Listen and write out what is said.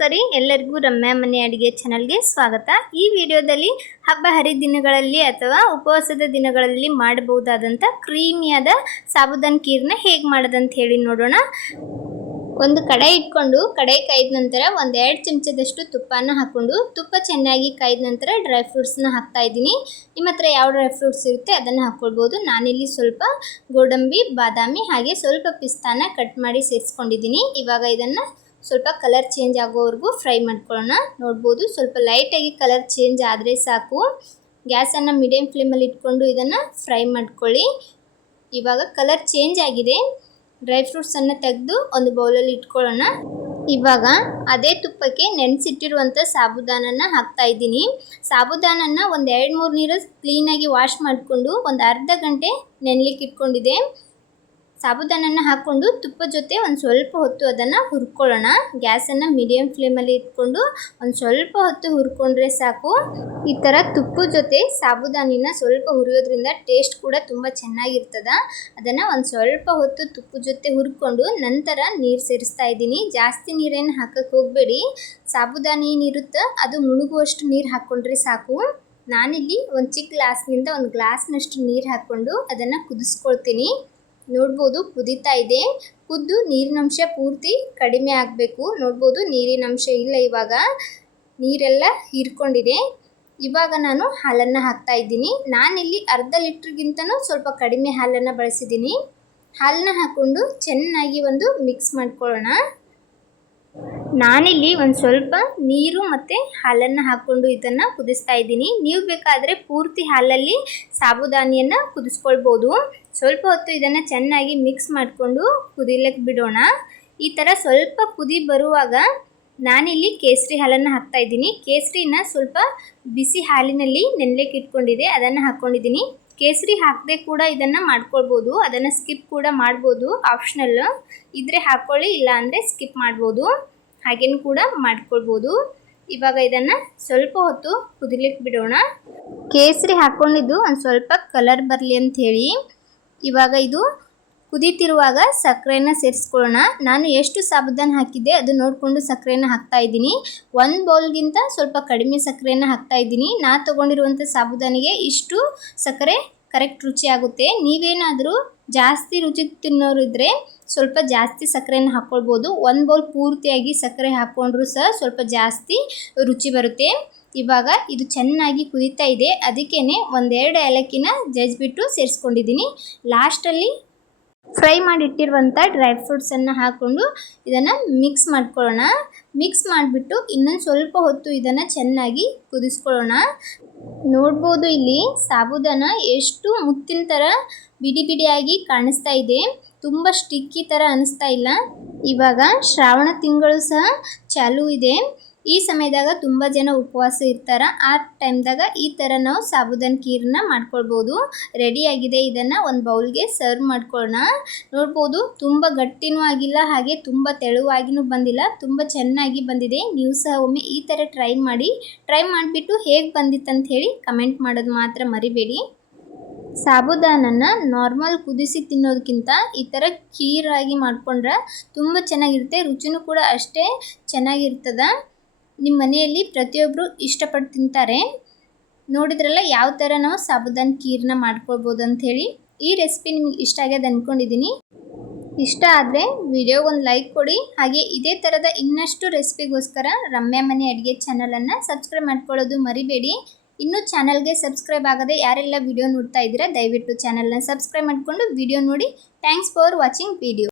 ನಮಸ್ಕಾರ ಎಲ್ಲರಿಗೂ ರಮ್ಯಾ ಮನೆ ಅಡಿಗೆ ಚಾನಲ್ಗೆ ಸ್ವಾಗತ। ಈ ವಿಡಿಯೋದಲ್ಲಿ ಹಬ್ಬ ಹರಿದಿನಗಳಲ್ಲಿ ಅಥವಾ ಉಪವಾಸದ ದಿನಗಳಲ್ಲಿ ಮಾಡಬಹುದಾದಂತ ಕ್ರೀಮಿಯಾದ ಸಾಬುದಾನ ಖೀರ್ನ ಹೇಗೆ ಮಾಡೋದಂತ ಹೇಳಿ ನೋಡೋಣ। ಒಂದು ಕಡಾಯಿ ಇಟ್ಕೊಂಡು ಕಡಾಯಿ ಕಾಯ್ದ ನಂತರ ಒಂದು 2 ಚಮಚದಷ್ಟು ತುಪ್ಪನ ಹಾಕೊಂಡು ತುಪ್ಪ ಚೆನ್ನಾಗಿ ಕಾಯ್ದ ನಂತರ ಡ್ರೈ ಫ್ರೂಟ್ಸ್ನ ಹಾಕ್ತಾ ಇದ್ದೀನಿ। ನಿಮ್ಮ ಹತ್ರ ಯಾವ ಡ್ರೈ ಫ್ರೂಟ್ಸ್ ಇರುತ್ತೆ ಅದನ್ನು ಹಾಕ್ಕೊಳ್ಬೋದು। ನಾನಿಲ್ಲಿ ಸ್ವಲ್ಪ ಗೋಡಂಬಿ, ಬಾದಾಮಿ ಹಾಗೆ ಸ್ವಲ್ಪ ಪಿಸ್ತಾನ ಕಟ್ ಮಾಡಿ ಸೇರಿಸ್ಕೊಂಡಿದ್ದೀನಿ। ಇವಾಗ ಇದನ್ನು ಸ್ವಲ್ಪ ಕಲರ್ ಚೇಂಜ್ ಆಗೋವರೆಗೂ ಫ್ರೈ ಮಾಡ್ಕೊಳ್ಳೋಣ। ನೋಡ್ಬೋದು ಸ್ವಲ್ಪ ಲೈಟಾಗಿ ಕಲರ್ ಚೇಂಜ್ ಆದರೆ ಸಾಕು। ಗ್ಯಾಸನ್ನು ಮೀಡಿಯಂ ಫ್ಲೇಮಲ್ಲಿ ಇಟ್ಕೊಂಡು ಇದನ್ನು ಫ್ರೈ ಮಾಡ್ಕೊಳ್ಳಿ। ಇವಾಗ ಕಲರ್ ಚೇಂಜ್ ಆಗಿದೆ, ಡ್ರೈ ಫ್ರೂಟ್ಸನ್ನು ತೆಗೆದು ಒಂದು ಬೌಲಲ್ಲಿ ಇಟ್ಕೊಳ್ಳೋಣ। ಇವಾಗ ಅದೇ ತುಪ್ಪಕ್ಕೆ ನೆನೆಸಿಟ್ಟಿರುವಂಥ ಸಾಬುದಾನನ ಹಾಕ್ತಾ ಇದ್ದೀನಿ। ಸಾಬುದಾನನ ಒಂದು 2-3 ನೀರು ಕ್ಲೀನಾಗಿ ವಾಶ್ ಮಾಡಿಕೊಂಡು ಒಂದು ಅರ್ಧ ಗಂಟೆ ನೆನೆಲಿಕ್ಕೆ ಇಟ್ಕೊಂಡಿದೆ। ಸಾಬುದಾನನ ಹಾಕ್ಕೊಂಡು ತುಪ್ಪ ಜೊತೆ ಒಂದು ಸ್ವಲ್ಪ ಹೊತ್ತು ಅದನ್ನು ಹುರ್ಕೊಳ್ಳೋಣ। ಗ್ಯಾಸನ್ನು ಮೀಡಿಯಂ ಫ್ಲೇಮಲ್ಲಿ ಇಟ್ಕೊಂಡು ಒಂದು ಸ್ವಲ್ಪ ಹೊತ್ತು ಹುರ್ಕೊಂಡ್ರೆ ಸಾಕು। ಈ ಥರ ತುಪ್ಪ ಜೊತೆ ಸಾಬುದಾನಿನ ಸ್ವಲ್ಪ ಹುರಿಯೋದ್ರಿಂದ ಟೇಸ್ಟ್ ಕೂಡ ತುಂಬ ಚೆನ್ನಾಗಿರ್ತದೆ। ಅದನ್ನು ಒಂದು ಸ್ವಲ್ಪ ಹೊತ್ತು ತುಪ್ಪ ಜೊತೆ ಹುರ್ಕೊಂಡು ನಂತರ ನೀರು ಸೇರಿಸ್ತಾ ಇದ್ದೀನಿ। ಜಾಸ್ತಿ ನೀರೇನು ಹಾಕಕ್ಕೆ ಹೋಗಬೇಡಿ, ಸಾಬುದಾನಿ ಏನಿರುತ್ತೆ ಅದು ಮುಳುಗುವಷ್ಟು ನೀರು ಹಾಕ್ಕೊಂಡ್ರೆ ಸಾಕು। ನಾನಿಲ್ಲಿ ಒಂದು ಚಿಕ್ಕ ಗ್ಲಾಸ್ನಿಂದ ಒಂದು ಗ್ಲಾಸ್ನಷ್ಟು ನೀರು ಹಾಕ್ಕೊಂಡು ಅದನ್ನು ಕುದಿಸ್ಕೊಳ್ತೀನಿ। ನೋಡ್ಬೋದು ಕುದೀತಾ ಇದೆ, ಕುದ್ದು ನೀರಿನಂಶ ಪೂರ್ತಿ ಕಡಿಮೆ ಆಗಬೇಕು। ನೋಡ್ಬೋದು ನೀರಿನಂಶ ಇಲ್ಲ, ಇವಾಗ ನೀರೆಲ್ಲ ಹೀರ್ಕೊಂಡಿದೆ। ಇವಾಗ ನಾನು ಹಾಲನ್ನು ಹಾಕ್ತಾ ಇದ್ದೀನಿ। ನಾನಿಲ್ಲಿ ಅರ್ಧ ಲೀಟ್ರಿಗಿಂತನೂ ಸ್ವಲ್ಪ ಕಡಿಮೆ ಹಾಲನ್ನು ಬಳಸಿದ್ದೀನಿ। ಹಾಲನ್ನ ಹಾಕ್ಕೊಂಡು ಚೆನ್ನಾಗಿ ಒಂದು ಮಿಕ್ಸ್ ಮಾಡ್ಕೊಳ್ಳೋಣ। ನಾನಿಲ್ಲಿ ಒಂದು ಸ್ವಲ್ಪ ನೀರು ಮತ್ತು ಹಾಲನ್ನು ಹಾಕ್ಕೊಂಡು ಇದನ್ನು ಕುದಿಸ್ತಾ ಇದ್ದೀನಿ। ನೀವು ಬೇಕಾದರೆ ಪೂರ್ತಿ ಹಾಲಲ್ಲಿ ಸಾಬುದಾನಿಯನ್ನು ಕುದಿಸ್ಕೊಳ್ಬೋದು। ಸ್ವಲ್ಪ ಹೊತ್ತು ಇದನ್ನು ಚೆನ್ನಾಗಿ ಮಿಕ್ಸ್ ಮಾಡಿಕೊಂಡು ಕುದಿಲಿಕ್ಕೆ ಬಿಡೋಣ। ಈ ಥರ ಸ್ವಲ್ಪ ಕುದಿ ಬರುವಾಗ ನಾನಿಲ್ಲಿ ಕೇಸರಿ ಹಾಲನ್ನು ಹಾಕ್ತಾ ಇದ್ದೀನಿ। ಕೇಸರಿನ ಸ್ವಲ್ಪ ಬಿಸಿ ಹಾಲಿನಲ್ಲಿ ನೆನೆಲಿಕ್ಕೆ ಇಟ್ಕೊಂಡಿದೆ, ಅದನ್ನು ಹಾಕ್ಕೊಂಡಿದ್ದೀನಿ। ಕೇಸರಿ ಹಾಕದೆ ಕೂಡ ಇದನ್ನು ಮಾಡ್ಕೊಳ್ಬೋದು, ಅದನ್ನು ಸ್ಕಿಪ್ ಕೂಡ ಮಾಡ್ಬೋದು, ಆಪ್ಷನಲ್ ಇದ್ದರೆ ಹಾಕ್ಕೊಳ್ಳಿ, ಇಲ್ಲ ಅಂದರೆ ಸ್ಕಿಪ್ ಮಾಡ್ಬೋದು, ಹಾಗೇನು ಕೂಡ ಮಾಡ್ಕೊಳ್ಬೋದು। ಇವಾಗ ಇದನ್ನು ಸ್ವಲ್ಪ ಹೊತ್ತು ಕುದಿಲಿಕ್ಕೆ ಬಿಡೋಣ। ಕೇಸರಿ ಹಾಕ್ಕೊಂಡಿದ್ದು ಒಂದು ಸ್ವಲ್ಪ ಕಲರ್ ಬರಲಿ ಅಂಥೇಳಿ ಇವಾಗ ಇದು ಕುದೀತಿರುವಾಗ ಸಕ್ಕರೆನ ಸೇರಿಸ್ಕೊಳ್ಳೋಣ। ನಾನು ಎಷ್ಟು ಸಾಬುದಾನ ಹಾಕಿದ್ದೆ ಅದು ನೋಡಿಕೊಂಡು ಸಕ್ಕರೆನ ಹಾಕ್ತಾ ಇದ್ದೀನಿ। 1 ಬೌಲ್ಗಿಂತ ಸ್ವಲ್ಪ ಕಡಿಮೆ ಸಕ್ಕರೆನ ಹಾಕ್ತಾ ಇದ್ದೀನಿ। ನಾನು ತೊಗೊಂಡಿರುವಂಥ ಸಾಬುದಾನಿಗೆ ಇಷ್ಟು ಸಕ್ಕರೆ ಕರೆಕ್ಟ್ ರುಚಿ ಆಗುತ್ತೆ। ನೀವೇನಾದರೂ ಜಾಸ್ತಿ ರುಚಿ ತಿನ್ನೋರು ಇದ್ದರೆ ಸ್ವಲ್ಪ ಜಾಸ್ತಿ ಸಕ್ಕರೆನ ಹಾಕ್ಕೊಳ್ಬೋದು। 1 ಬೌಲ್ ಪೂರ್ತಿಯಾಗಿ ಸಕ್ಕರೆ ಹಾಕ್ಕೊಂಡ್ರೂ ಸಹ ಸ್ವಲ್ಪ ಜಾಸ್ತಿ ರುಚಿ ಬರುತ್ತೆ। ಇವಾಗ ಇದು ಚೆನ್ನಾಗಿ ಕುದೀತಾ ಇದೆ, ಅದಕ್ಕೇ 1-2 ಏಲಕ್ಕಿನ ಜಜ್ಜಿಬಿಟ್ಟು ಸೇರಿಸ್ಕೊಂಡಿದ್ದೀನಿ। ಲಾಸ್ಟಲ್ಲಿ ಫ್ರೈ ಮಾಡಿಟ್ಟಿರುವಂಥ ಡ್ರೈ ಫ್ರೂಟ್ಸನ್ನು ಹಾಕ್ಕೊಂಡು ಇದನ್ನು ಮಿಕ್ಸ್ ಮಾಡ್ಕೊಳ್ಳೋಣ। ಮಿಕ್ಸ್ ಮಾಡಿಬಿಟ್ಟು ಇನ್ನೊಂದು ಸ್ವಲ್ಪ ಹೊತ್ತು ಇದನ್ನು ಚೆನ್ನಾಗಿ ಕುದಿಸ್ಕೊಳ್ಳೋಣ। ನೋಡ್ಬೋದು ಇಲ್ಲಿ ಸಾಬುದಾನ ಎಷ್ಟು ಮುತ್ತಿನ ಥರ ಬಿಡಿ ಬಿಡಿಯಾಗಿ ಕಾಣಿಸ್ತಾ ಇದೆ, ತುಂಬ ಸ್ಟಿಕ್ಕಿ ಥರ ಅನಿಸ್ತಾ ಇಲ್ಲ। ಇವಾಗ ಶ್ರಾವಣ ತಿಂಗಳು ಸಹ ಚಾಲೂ ಇದೆ, ಈ ಸಮಯದಾಗ ತುಂಬ ಜನ ಉಪವಾಸ ಇರ್ತಾರೆ। ಆ ಟೈಮ್ದಾಗ ಈ ಥರ ನಾವು ಸಾಬುದಾನ ಖೀರನ್ನ ಮಾಡ್ಕೊಳ್ಬೋದು। ರೆಡಿಯಾಗಿದೆ, ಇದನ್ನು ಒಂದು ಬೌಲ್ಗೆ ಸರ್ವ್ ಮಾಡ್ಕೊಳ್ಳೋಣ। ನೋಡ್ಬೋದು ತುಂಬ ಗಟ್ಟಿನೂ ಆಗಿಲ್ಲ, ಹಾಗೆ ತುಂಬ ತೆಳುವಾಗಿನೂ ಬಂದಿಲ್ಲ, ತುಂಬ ಚೆನ್ನಾಗಿ ಬಂದಿದೆ। ನೀವು ಸಹ ಒಮ್ಮೆ ಈ ಥರ ಟ್ರೈ ಮಾಡಿಬಿಟ್ಟು ಹೇಗೆ ಬಂದಿತ್ತಂತ ಹೇಳಿ ಕಮೆಂಟ್ ಮಾಡೋದು ಮಾತ್ರ ಮರಿಬೇಡಿ। ಸಾಬುದಾನನ ನಾರ್ಮಲ್ ಕುದಿಸಿ ತಿನ್ನೋದಕ್ಕಿಂತ ಈ ಥರ ಖೀರಾಗಿ ಮಾಡಿಕೊಂಡ್ರೆ ತುಂಬ ಚೆನ್ನಾಗಿರುತ್ತೆ, ರುಚಿನೂ ಕೂಡ ಅಷ್ಟೇ ಚೆನ್ನಾಗಿರ್ತದೆ। ನಿಮ್ಮ ಮನೆಯಲ್ಲಿ ಪ್ರತಿಯೊಬ್ಬರು ಇಷ್ಟಪಟ್ಟು ತಿಂತಾರೆ। ನೋಡಿದ್ರಲ್ಲ ಯಾವ ಥರ ನಾವು ಸಾಬುದಾನ ಖೀರನ್ನ ಮಾಡ್ಕೊಳ್ಬೋದು ಅಂಥೇಳಿ। ಈ ರೆಸಿಪಿ ನಿಮಗೆ ಇಷ್ಟ ಆಗ್ಯದ ಅಂದ್ಕೊಂಡಿದ್ದೀನಿ। ಇಷ್ಟ ಆದರೆ ವಿಡಿಯೋಗೊಂದು ಲೈಕ್ ಕೊಡಿ, ಹಾಗೆ ಇದೇ ಥರದ ಇನ್ನಷ್ಟು ರೆಸಿಪಿಗೋಸ್ಕರ ರಮ್ಯಾ ಮನೆ ಅಡುಗೆ ಚಾನಲನ್ನು ಸಬ್ಸ್ಕ್ರೈಬ್ ಮಾಡ್ಕೊಳ್ಳೋದು ಮರಿಬೇಡಿ। ಇನ್ನೂ ಚಾನಲ್ಗೆ ಸಬ್ಸ್ಕ್ರೈಬ್ ಆಗದೆ ಯಾರೆಲ್ಲ ವಿಡಿಯೋ ನೋಡ್ತಾ ಇದ್ದೀರಾ ದಯವಿಟ್ಟು ಚಾನಲ್ನ ಸಬ್ಸ್ಕ್ರೈಬ್ ಮಾಡಿಕೊಂಡು ವಿಡಿಯೋ ನೋಡಿ। Thanks for watching video.